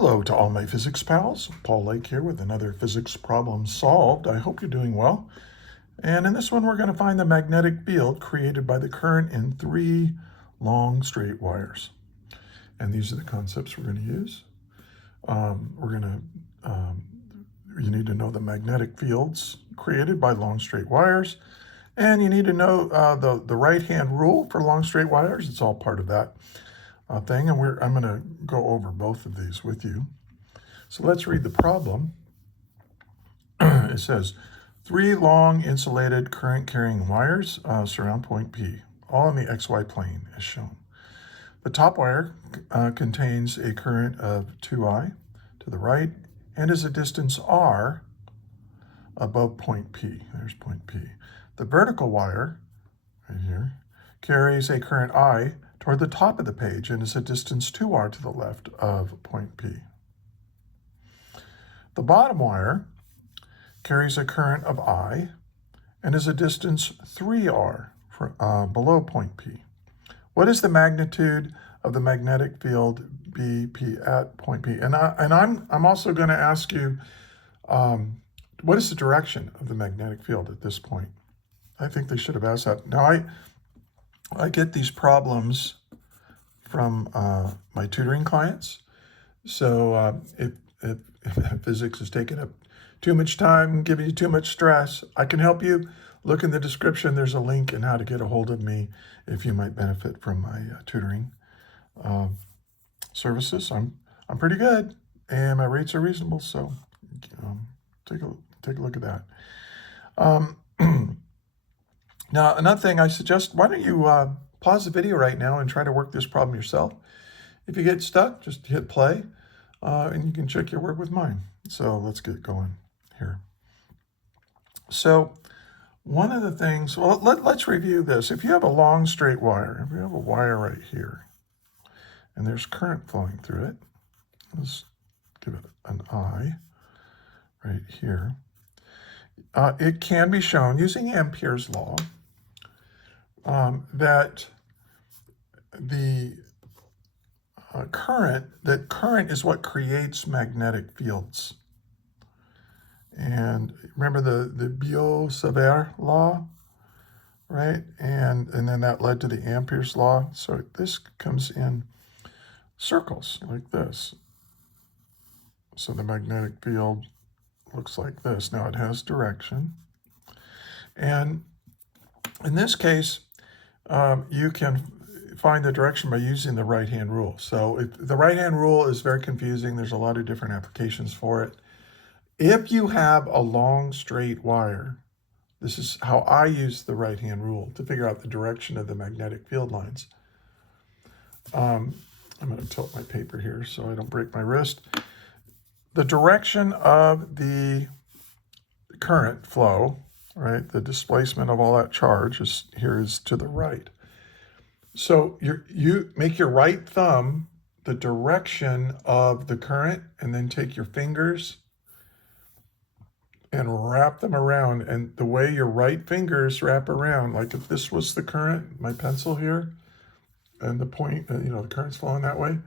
Hello to all my physics pals. Paul Lake here with another physics problem solved. I hope you're doing well. And in this one, we're going to find the magnetic field created by the current in three long straight wires. And these are the concepts we're going to use. You need to know the magnetic fields created by long straight wires. And you need to know the right-hand rule for long straight wires. It's all part of that thing, and I'm going to go over both of these with you. So let's read the problem. It says, three long insulated current-carrying wires surround point P, all in the xy plane as shown. The top wire contains a current of 2I to the right and is a distance r above point P. There's point P. The vertical wire, right here, carries a current I toward the top of the page and is a distance 2r to the left of point P. The bottom wire carries a current of I and is a distance 3r below point P. What is the magnitude of the magnetic field BP at point P? And I'm also going to ask you, what is the direction of the magnetic field at this point? I think they should have asked that. Now, I get these problems from my tutoring clients. So if physics is taking up too much time, giving you too much stress, I can help you. Look in the description. There's a link in how to get a hold of me if you might benefit from my tutoring services. I'm pretty good, and my rates are reasonable. So take a look at that. Now, another thing I suggest, why don't you pause the video right now and try to work this problem yourself. If you get stuck, just hit play, and you can check your work with mine. So let's get going here. So one of the things, well, let's review this. If you have a long straight wire, if you have a wire right here, and there's current flowing through it, let's give it an I right here. It can be shown using Ampere's law that the current is what creates magnetic fields. And remember the Biot-Savart law, right? And then that led to the Ampere's law. So this comes in circles like this. So the magnetic field looks like this. Now it has direction. And in this case, you can find the direction by using the right-hand rule. So the right-hand rule is very confusing. There's a lot of different applications for it. If you have a long straight wire, this is how I use the right-hand rule to figure out the direction of the magnetic field lines. I'm going to tilt my paper here so I don't break my wrist. The direction of the current flow, right, the displacement of all that charge is to the right. So you make your right thumb the direction of the current, and then take your fingers and wrap them around. And the way your right fingers wrap around, like if this was the current, my pencil here, and the point, the current's flowing that way,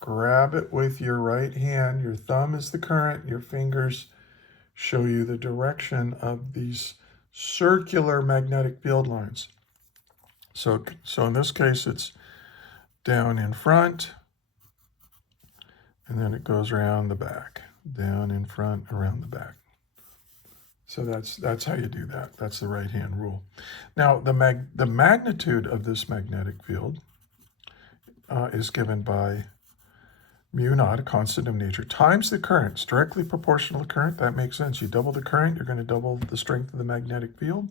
grab it with your right hand. Your thumb is the current. Your fingers show you the direction of these circular magnetic field lines. So in this case, it's down in front, and then it goes around the back, down in front, around the back. So that's how you do that. That's the right-hand rule. Now, the magnitude of this magnetic field is given by mu naught, a constant of nature, times the current. It's directly proportional to current. That makes sense. You double the current, you're going to double the strength of the magnetic field.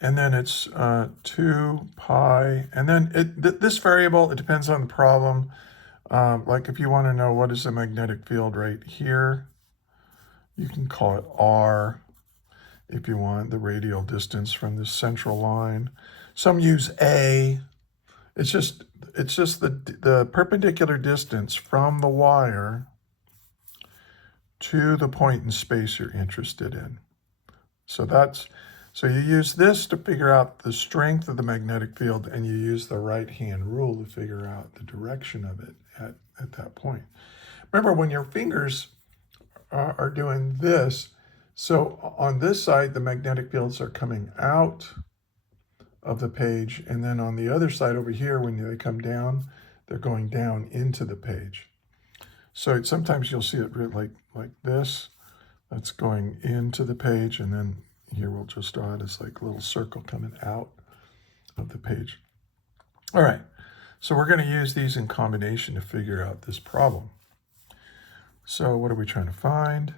And then it's 2 pi. And then this variable, it depends on the problem. Like if you want to know what is the magnetic field right here, you can call it R if you want, the radial distance from the central line. Some use A. It's just the perpendicular distance from the wire to the point in space you're interested in. So that's So you use this to figure out the strength of the magnetic field, and you use the right-hand rule to figure out the direction of it at that point. Remember, when your fingers are doing this, so on this side, the magnetic fields are coming out of the page, and then on the other side over here, when they come down, they're going down into the page. So sometimes you'll see it like this. That's going into the page, and then here we'll just draw it as like a little circle coming out of the page. All right, so we're going to use these in combination to figure out this problem. So what are we trying to find?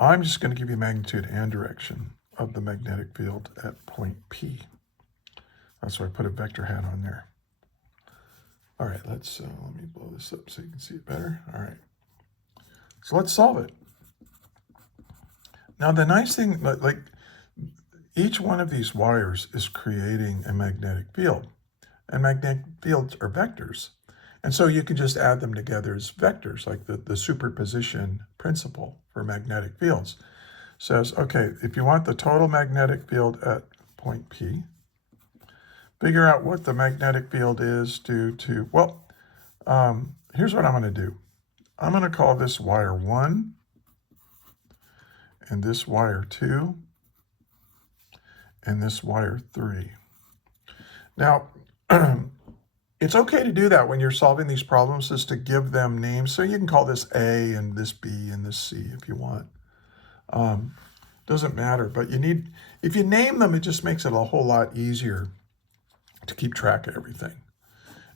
I'm just going to give you magnitude and direction of the magnetic field at point P. That's why I put a vector hat on there. All right, let me blow this up so you can see it better. All right, so let's solve it. Now the nice thing, like each one of these wires is creating a magnetic field, and magnetic fields are vectors. And so you can just add them together as vectors, like the superposition principle for magnetic fields. Says, okay, if you want the total magnetic field at point P, figure out what the magnetic field is due to, well, here's what I'm going to do. I'm going to call this wire 1 and this wire 2 and this wire 3. Now, it's okay to do that when you're solving these problems, is to give them names. So you can call this A and this B and this C if you want. Doesn't matter, but if you name them, it just makes it a whole lot easier to keep track of everything.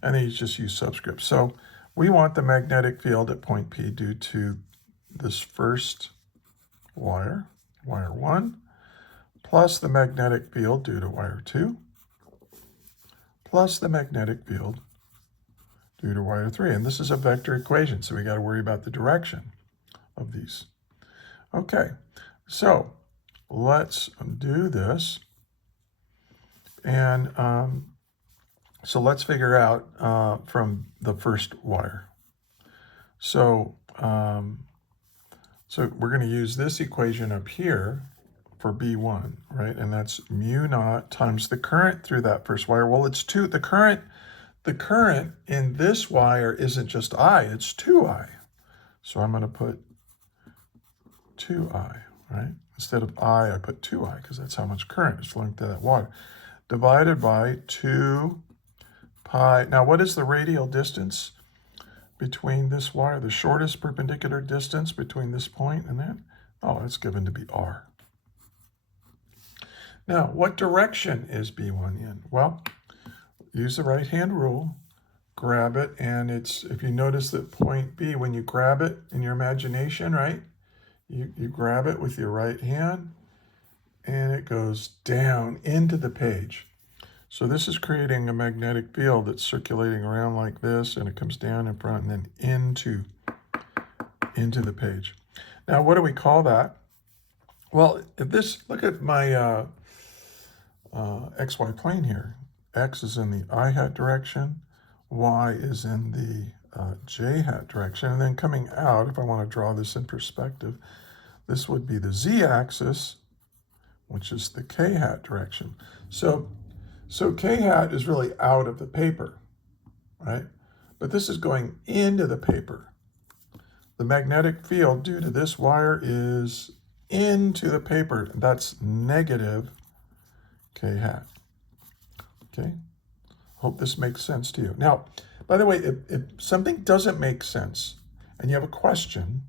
And then you just use subscripts. So we want the magnetic field at point P due to this first wire, wire 1, plus the magnetic field due to wire 2, plus the magnetic field due to wire 3. And this is a vector equation, so we got to worry about the direction of these. Okay, so let's do this. And so let's figure out from the first wire. So, so we're going to use this equation up here for B1, right? And that's mu naught times the current through that first wire. Well, it's 2. The current in this wire isn't just I, it's 2I. So I'm going to put 2I, right? Instead of I put 2I because that's how much current is flowing through that water. Divided by 2 pi. Now, what is the radial distance between this wire? The shortest perpendicular distance between this point and that? Oh, it's given to be R. Now, what direction is B1 in? Well, use the right-hand rule, grab it, and it's, if you notice that point B, when you grab it in your imagination, right, you grab it with your right hand, and it goes down into the page. So this is creating a magnetic field that's circulating around like this, and it comes down in front and then into the page. Now, what do we call that? Well, if this, look at my XY plane here. X is in the I hat direction, Y is in the J hat direction, and then coming out, if I want to draw this in perspective, this would be the Z axis, which is the K hat direction. So K hat is really out of the paper, right? But this is going into the paper. The magnetic field due to this wire is into the paper. That's negative K hat. Okay? Hope this makes sense to you. Now, by the way, if something doesn't make sense and you have a question,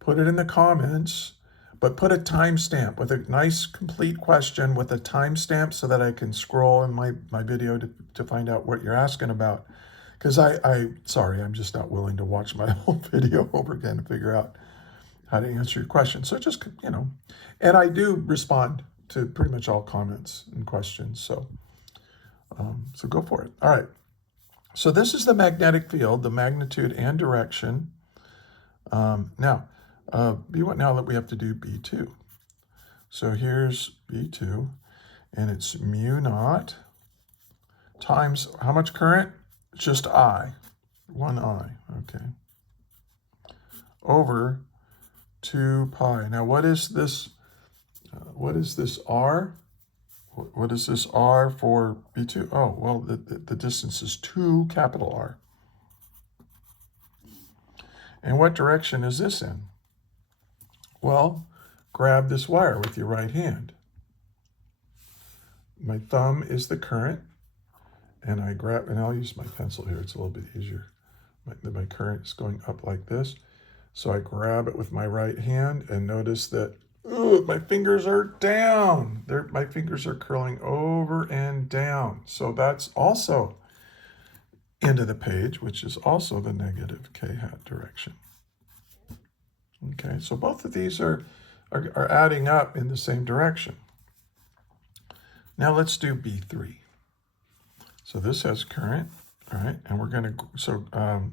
put it in the comments, but put a timestamp with a nice complete question with a timestamp so that I can scroll in my video to find out what you're asking about. Because sorry, I'm just not willing to watch my whole video over again to figure out how to answer your question. So just, and I do respond to pretty much all comments and questions. So go for it. All right. So this is the magnetic field, the magnitude and direction. Now that we have to do B2. So here's B2, and it's mu naught times how much current? Just I, 1I, okay, over 2 pi. Now what is this What is this R? What is this R for B2? Oh, well, the distance is 2 capital R. And what direction is this in? Well, grab this wire with your right hand. My thumb is the current, and I'll use my pencil here, it's a little bit easier. My current is going up like this. So I grab it with my right hand, and notice that my fingers are down. My fingers are curling over and down. So that's also end of the page, which is also the negative k hat direction. Okay, so both of these are adding up in the same direction. Now let's do B3. So this has current, all right, and we're going to,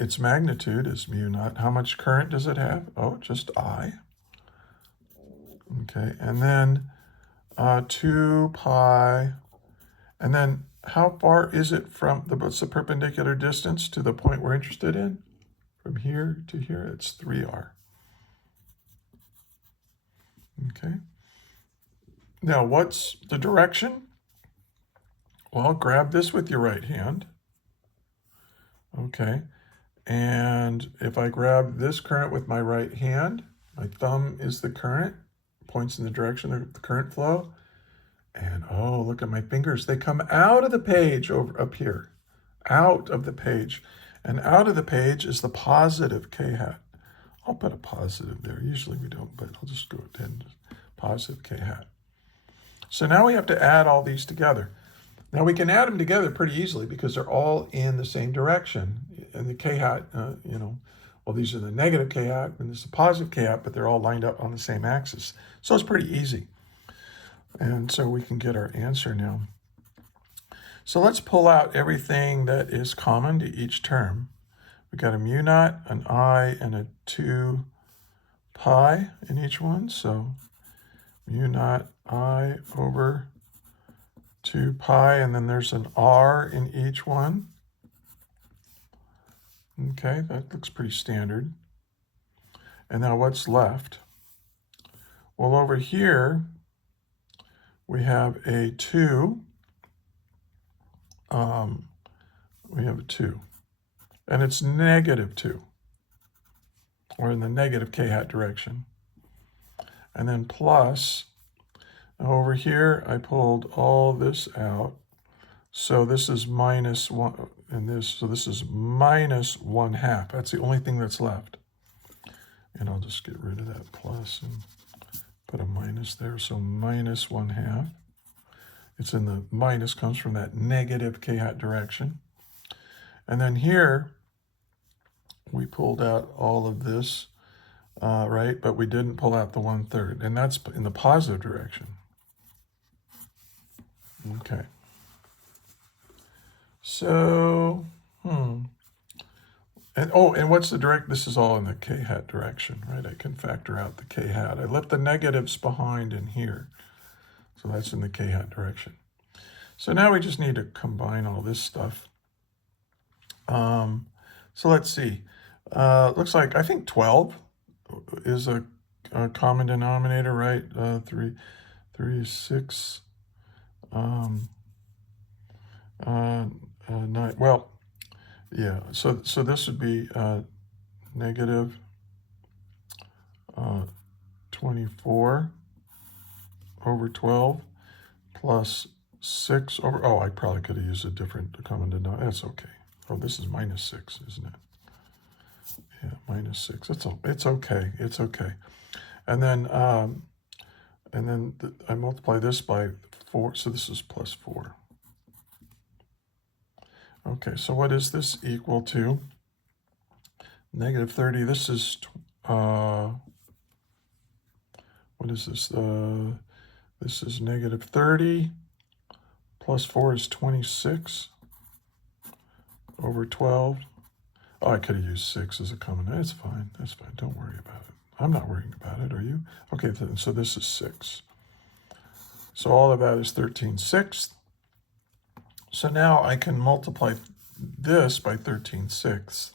its magnitude is mu naught. How much current does it have? Oh, just I. Okay, and then 2 pi, and then how far is it from, what's the perpendicular distance to the point we're interested in? From here to here, it's 3r. Okay. Now, what's the direction? Well, grab this with your right hand. Okay. And if I grab this current with my right hand, my thumb is the current, points in the direction of the current flow. And oh, look at my fingers. They come out of the page over up here, out of the page. And out of the page is the positive k hat. I'll put a positive there. Usually we don't, but I'll just go ahead and positive k hat. So now we have to add all these together. Now we can add them together pretty easily because they're all in the same direction. And the k hat, well, these are the negative k hat and this is the positive k hat, but they're all lined up on the same axis. So it's pretty easy. And so we can get our answer now. So let's pull out everything that is common to each term. We've got a mu naught, an I, and a 2 pi in each one. So mu naught I over 2 pi, and then there's an R in each one. Okay, that looks pretty standard. And now what's left? Well, over here, we have a 2. We have a 2. And it's negative 2. Or in the negative k hat direction. And then plus, over here, I pulled all this out. So this is minus 1, and this, so this is minus 1/2. That's the only thing that's left. And I'll just get rid of that plus and put a minus there. So minus 1/2. It's in the minus, comes from that negative k hat direction. And then here, we pulled out all of this, right? But we didn't pull out the 1/3, and that's in the positive direction. Okay. So, and what's the direct? This is all in the k hat direction, right? I can factor out the k hat. I left the negatives behind in here. So that's in the k hat direction. So now we just need to combine all this stuff. So let's see. Looks like, I think 12 is a common denominator, right? 3, 6, 9. Well, yeah. So this would be negative 24 over 12 plus 6 over, oh, I probably could have used a different common denominator. That's okay. Oh, this is minus 6, isn't it? Yeah, minus 6. It's okay. It's okay. And then I multiply this by 4, so this is plus 4. Okay, so what is this equal to? Negative 30. This is, what is this? This is negative 30 plus 4 is 26 over 12. Oh, I could have used 6 as a common. That's fine. That's fine. Don't worry about it. I'm not worrying about it. Are you? Okay, so this is 6. So all of that is 13/6. So now I can multiply this by 13/6.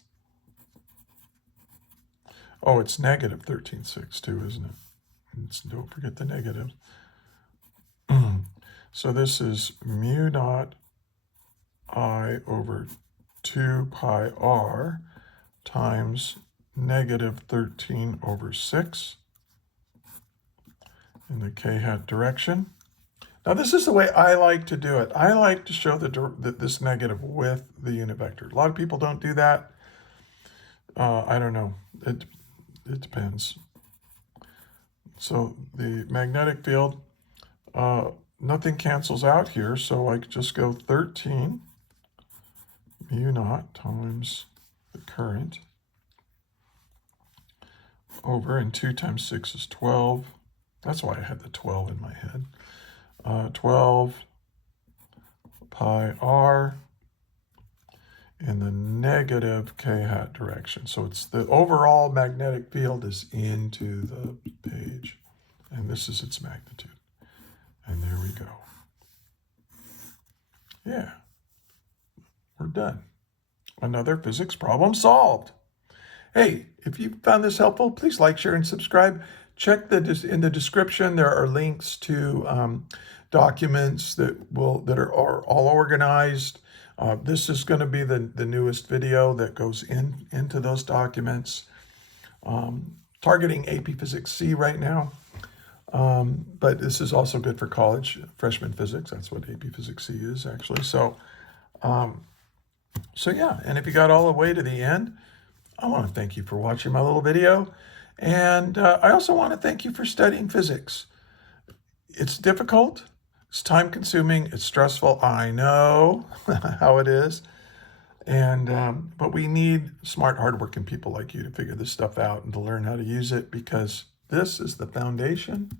Oh, it's negative 13/6 too, isn't it? don't forget the negative. So this is mu naught I over 2 pi r times negative 13 over 6 in the k hat direction. Now this is the way I like to do it. I like to show this negative with the unit vector. A lot of people don't do that. I don't know. It depends. So the magnetic field, nothing cancels out here, so I could just go 13 mu naught times the current over, and 2 times 6 is 12. That's why I had the 12 in my head. 12 pi r in the negative k hat direction. So it's the overall magnetic field is into the page, and this is its magnitude. And there we go. Yeah, we're done. Another physics problem solved. Hey, if you found this helpful, please like, share, and subscribe. Check in the description. There are links to documents that are all organized. This is going to be the newest video that goes into those documents. Targeting AP Physics C right now, but this is also good for college freshman physics. That's what AP Physics C is actually. So yeah, and if you got all the way to the end, I want to thank you for watching my little video. And I also want to thank you for studying physics. It's difficult, it's time consuming, it's stressful. I know how it is. And but we need smart, hardworking people like you to figure this stuff out and to learn how to use it, because this is the foundation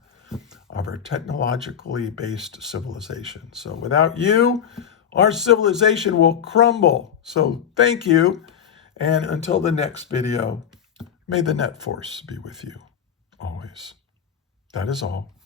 of our technologically based civilization. So without you, our civilization will crumble. So thank you. And until the next video, may the net force be with you always. That is all.